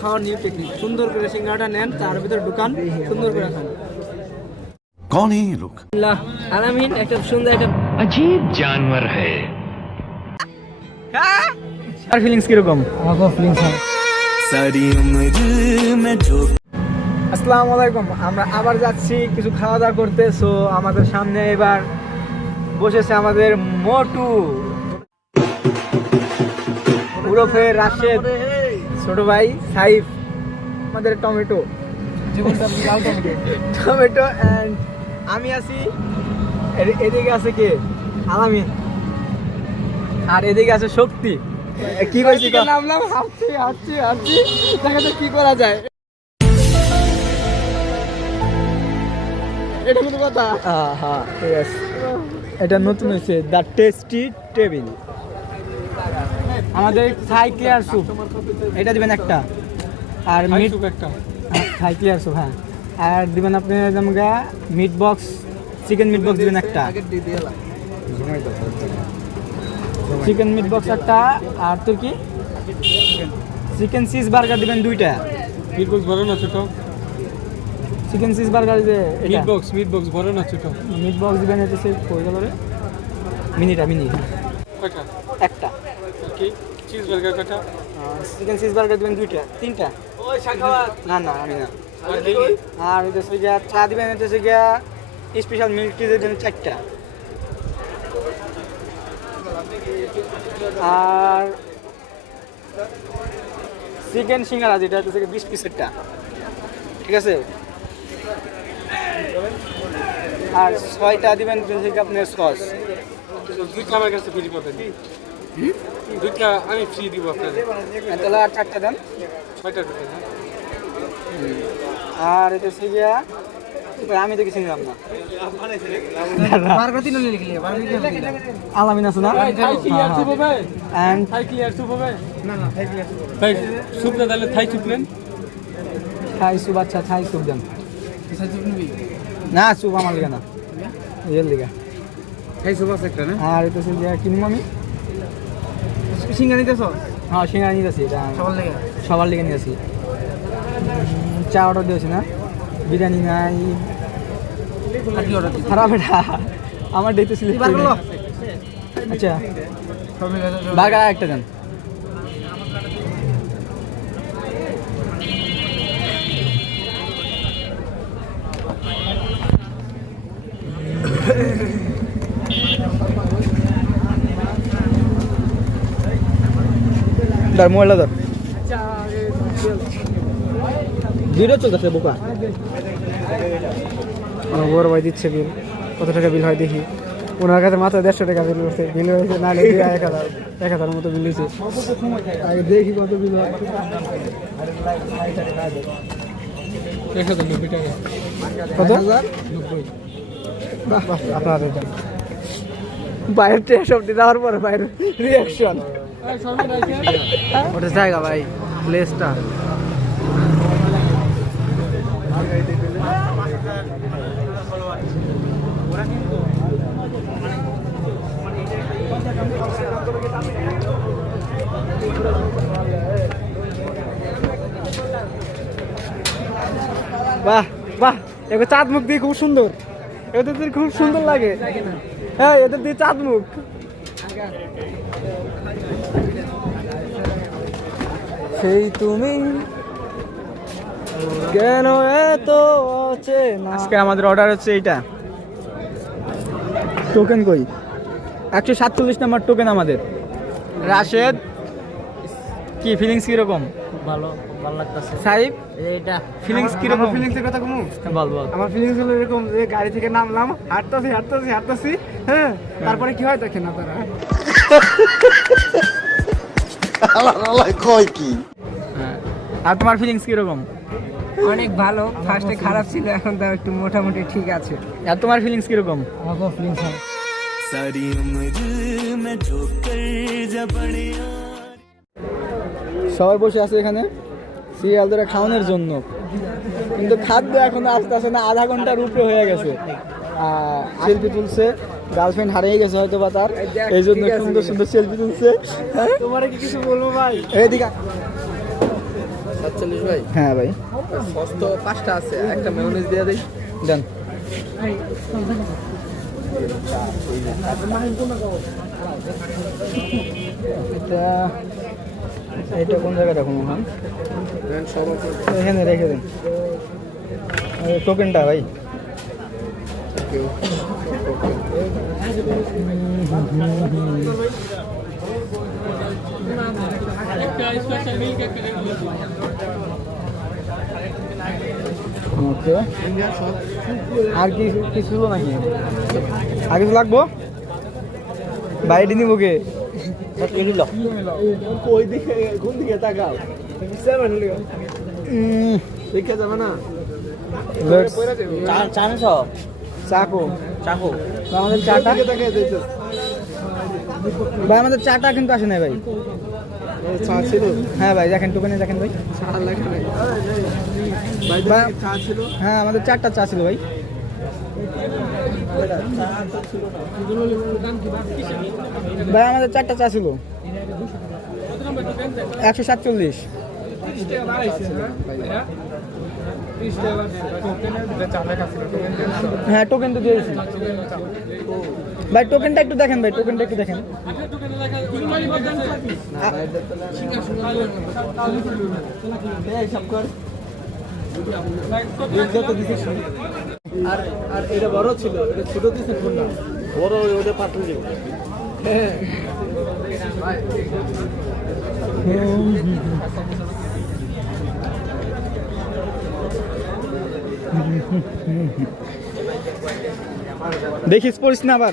খাওয়ার new technique সুন্দর করে সিঙ্গাটা নেন তার ভিতরে ঢুকান সুন্দর করে খান कौन है ये लोग আল্লাহ আলামিন একটা সুন্দর একটা अजीब जानवर है আর ফিলিংস কিরকম আমাকে ফিলিংস আসসালামু আলাইকুম আমরা আবার যাচ্ছি কিছু খাওয়া দাওয়া করতে সো আমাদের সামনে এবার বসেছে আমাদের মোটু উরফে রাশেদ ছোট ভাই সাইফ আমাদের টমেটো। টমেটো। অ্যান্ড আমি আছি এদিকে আছে কে? আলামিন। আর এদিকে আছে শক্তি। কি কইছি নামলাম হাঁটছি হাঁটছি হাঁটছি। দেখা যাক কি করা যায়। এটা কোনো কথা? হ্যাঁ ঠিক আছে। এটা নতুন হয়েছে দ্য টেস্টি টেবিল আমাদের থাই ক্লিয়ার স্যুপ এটা দিবেন একটা। আর মিট একটা। থাই ক্লিয়ার স্যুপ হ্যাঁ। আর দিবেন আপনি যেমন meat box chicken meat box দিবেন একটা। চিকেন মিট বক্স একটা আর তোর কি? চিকেন চিজ বার্গার দিবেন দুইটা। মিট বক্স বড় না ছোট? চিকেন চিজ বার্গার যে মিট বক্স মিট বক্স বড় না ছোট? মিট বক্স দিবেন এটা সে কই রে? মিনিটা মিনি। একটা। কি? চিজ বার্গার কয়টা? চিকেন চিজ বার্গার দিবেন দুইটা তিনটা? না না আমি না। আর গিয়া চা দিবেন গিয়া স্পেশাল মিল্ক টি দিবেন চারটা। আর চিকেন সিঙ্গারা যেটা হচ্ছে বিশ পিসেরটা ঠিক আছে? আর ছয়টা দিবেন আপনার সস দুইটা আমার কাছে ফ্রি পাবেন। দুইটা আমি ফ্রি দিব আপনাদের। তাহলে আর চারটা দেন। ছয়টা দিবেন হ্যাঁ। আর এটা হচ্ছে গিয়া আমি তো কিছু নিলাম না। আলামিন আছে না? Thai clear soup and Thai soup আচ্ছা থাই দেন। না আমার লিগা না। এর লিগা। থাই স্যুপ আছে একটা না? আর এটা কিনবো আমি। সিঙ্গা নিতেছ হ্যাঁ সিঙ্গা নিতেছি এটা সবার লেগে? সবার লিগে নিতেছি চা অর্ডার দিয়েছি না? বিরিয়ানি নাই। অর্ডার খারাপ এটা। আমার দেখতেছিল ছিল আচ্ছা। বার্গার একটা দেন। ধর মোবাইলটা ধর ভিডিও চলতেছে বোকা। বড় ভাই দিচ্ছে বিল। কত টাকা বিল হয় দেখি। ওনার কাছে মাত্র দেড়শো টাকা বিল করছে বিল হয়েছে না এক হাজার এক হাজার মতো বিল হয়েছে। দেখি কত বিল হয়। কত? বাহ বাহ আপনার বাইরের টেস্ট অব্দি দেওয়ার পরে বাইরের রিয়াকশন ওটা জায়গা ভাই প্লেসটা বাহ বাহ এবার চাঁদ মুখ দিয়ে খুব সুন্দর। এদের খুব সুন্দর লাগে। হ্যাঁ এদের দিয়ে চাঁদ মুখ সেই তুমি কেন এত আজকে আমাদের অর্ডার হচ্ছে এইটা। টোকেন কই? একশো সাতচল্লিশ নাম্বার টোকেন আমাদের। রাশেদ কি ফিলিংস কীরকম? ভালো। ভালো লাগতেছে। ফিলিংস কীরকম? ফিলিংসের কথা কমু? বল বল। আমার ফিলিংস হলো এরকম যে গাড়ি থেকে নামলাম হাঁটতেছি হাঁটতেছি হাঁটতেছি হ্যাঁ? তারপরে কি হয় দেখেন আপনারা। কয় কি? হ্যাঁ। আর তোমার ফিলিংস কীরকম? অনেক ভালো। ফার্স্টে খারাপ ছিল এখন তো একটু মোটামুটি ঠিক আছে। আর তোমার ফিলিংস হয়। সবাই বসে আছে এখানে? সিরিয়াল ধরে খাওয়ানোর জন্য। কিন্তু খাদ্য এখন আস্তে আস্তে না আধা ঘণ্টার উপরে হয়ে গেছে। সেলফি তুলছে গার্লফ্রেন্ড হারিয়ে গেছে হয়তো বা তার। এই জন্য সুন্দর সুন্দর সেলফি তুলছে। হ্যাঁ? তোমার কি কিছু বলব ভাই? এইদিকে সাতচল্লিশ ভাই। হ্যাঁ ভাই। সস তো পাঁচটা আছে একটা মেয়নিজ দিয়ে দিই। দেন। এটা এটা কোন জায়গায় রাখুন এখন এখানে রেখে দিন। টোকেনটা ভাই। আর কি কিছু নাকি? আর কিছু লাগবো? বাইরে নিব কে? ওই দিকে কোন দিকে তাকাও। দেখে যাবে না চাকো চাকো আমাদের চাটা? ভাই আমাদের চাটা? কিন্তু আসে নাই ভাই চা ছিল হ্যাঁ ভাই। দেখেন টোকেনে দেখেন ভাই ভাই চা ছিল। হ্যাঁ আমাদের চারটা চা ছিল ভাই। ভাই, আমাদের চারটা চা ছিল। একশো সাতচল্লিশ। হ্যাঁ টোকেন তো দিয়েছি। ভাই টোকেনটা একটু দেখেন, ভাই টোকেনটা একটু দেখেন। আর আর এটা বড় ছিল এটা ছোট দিয়েছেন বড় ওটা দিব। হ্যাঁ। দেখিস পড়িস না আবার।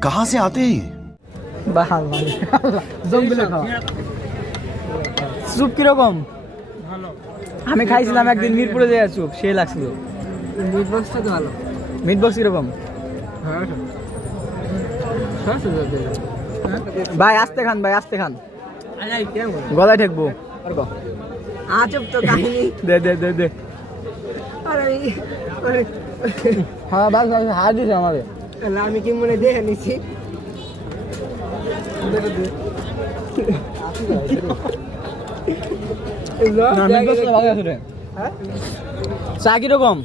कहां से आते हैं ये? বাহাল জম্বিলে খাওয়া স্যুপ কিরকম আমি খাইছিলাম একদিন মিরপুরে যাওয়া স্যুপ সে লাগছিল মিট বক্সটা তো ভালো মিট বক্স কিরকম হ্যাঁ সস ভাই আস্তে খান ভাই আস্তে খান আরে কেমন গলায় ঠেকবো আর ক আজব তো কাহিনী দে দে দে দে আরে হ্যাঁ বাস বাস হাত দিছে আমাদের আমি কি মনে দেখে নিছি? রে। চা কীরকম?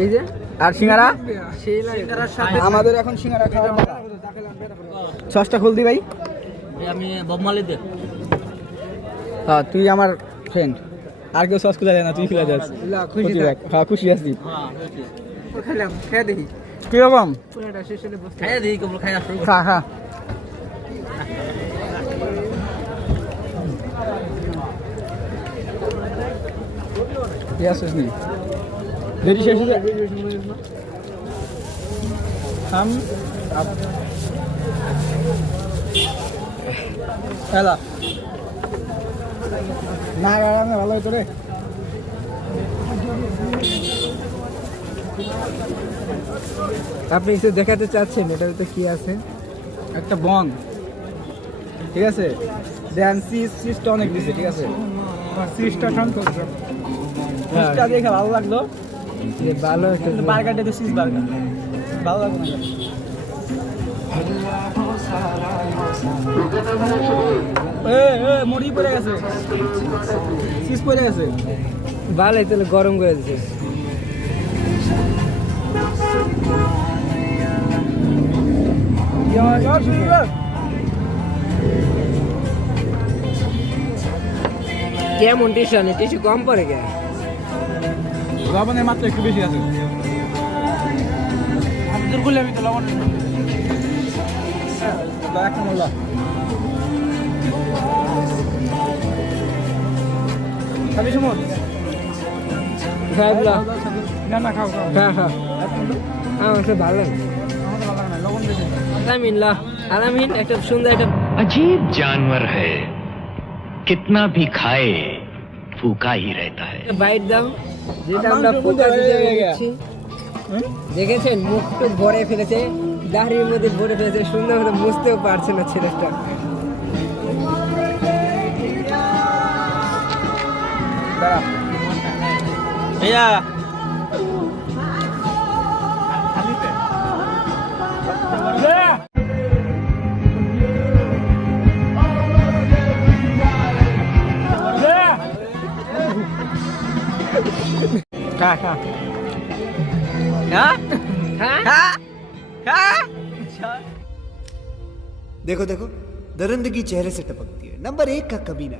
এই যে? আর সিঙ্গারা? সাথে আমাদের এখন সিঙ্গারা খাওয়া সসটা খুলতি ভাই। আমি দে হ্যাঁ তুই আমার ফ্রেন্ড আর কেউ সস খুলে দেয় না তুই খুলে যাস। হ্যাঁ খুশি আছি খেলাম খেয়ে দেখি। কীরকম দেখি খাইয়া শুরু খা খা। Yes, নি? দেরি শেষ হয়ে আপ না ভালো হইতো রে। আপনি কিছু দেখাতে চাচ্ছেন এটাতে কি আছে? একটা বন। ঠিক আছে? দেন সিস সিসটা অনেক দিছে ঠিক আছে? সিস্টার সন্তোষ সিসটা দেখে ভালো লাগল। ভালো একটা কিন্তু বার্গারটা তো সিস বার্গার ভালো লাগল মুড়ি পড়ে গেছে। সিস পড়ে গেছে। ভালো তাহলে গরম করে দিচ্ছে কেমন টিউশন টিউশন কম পড়ে গে। লবণের মাত্রা একটু বেশি আছে। দূর করলে আমি তো লবণ একটা মোল্লা খাবি সময় না না খাও খাও। হ্যাঁ হ্যাঁ। আমার কাছে ভালো লাগে। আমাদের ভালো লাগে না লবণ বেশি আলামিন লা আলামিন একটা সুন্দর একটা अजीब जानवर है कितना भी खाए फूका ही रहता है বাইট দাও যেটা আমরা ফোকাস হিসেবে দিচ্ছি দেখেছেন মুখটু ভরে ফেলেছে দাড়ির মধ্যে ভরে ফেলেছে সুন্দর মতো বুঝতেও পারছে না ছেলেটা ভাইয়া खा खा देखो देखो दरिंदगी चेहरे से टपकती है। नंबर एक का कबीना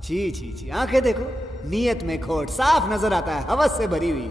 जी जी जी आँखें देखो। नीयत में खोट साफ़ नज़र आता है हवस से भरी हुई।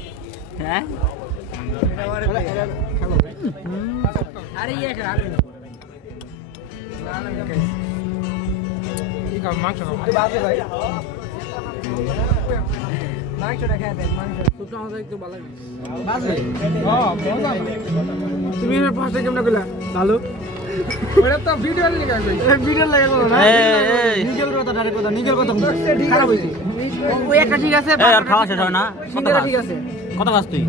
হ্যাঁ? আরে ইয়ে দেন মাংস তুমি কেমন ভালো ওটা তো ভিডিও লাগা কইছে ভিডিও না? কথা ডাইরেক্ট কথা নিগেল কথা। খারাপ ওই একটা ঠিক আছে আর খাওয়া শেষ হয় না। ঠিক আছে। কত খাস তুই?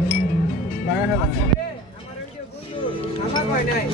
আমার কয় নাই।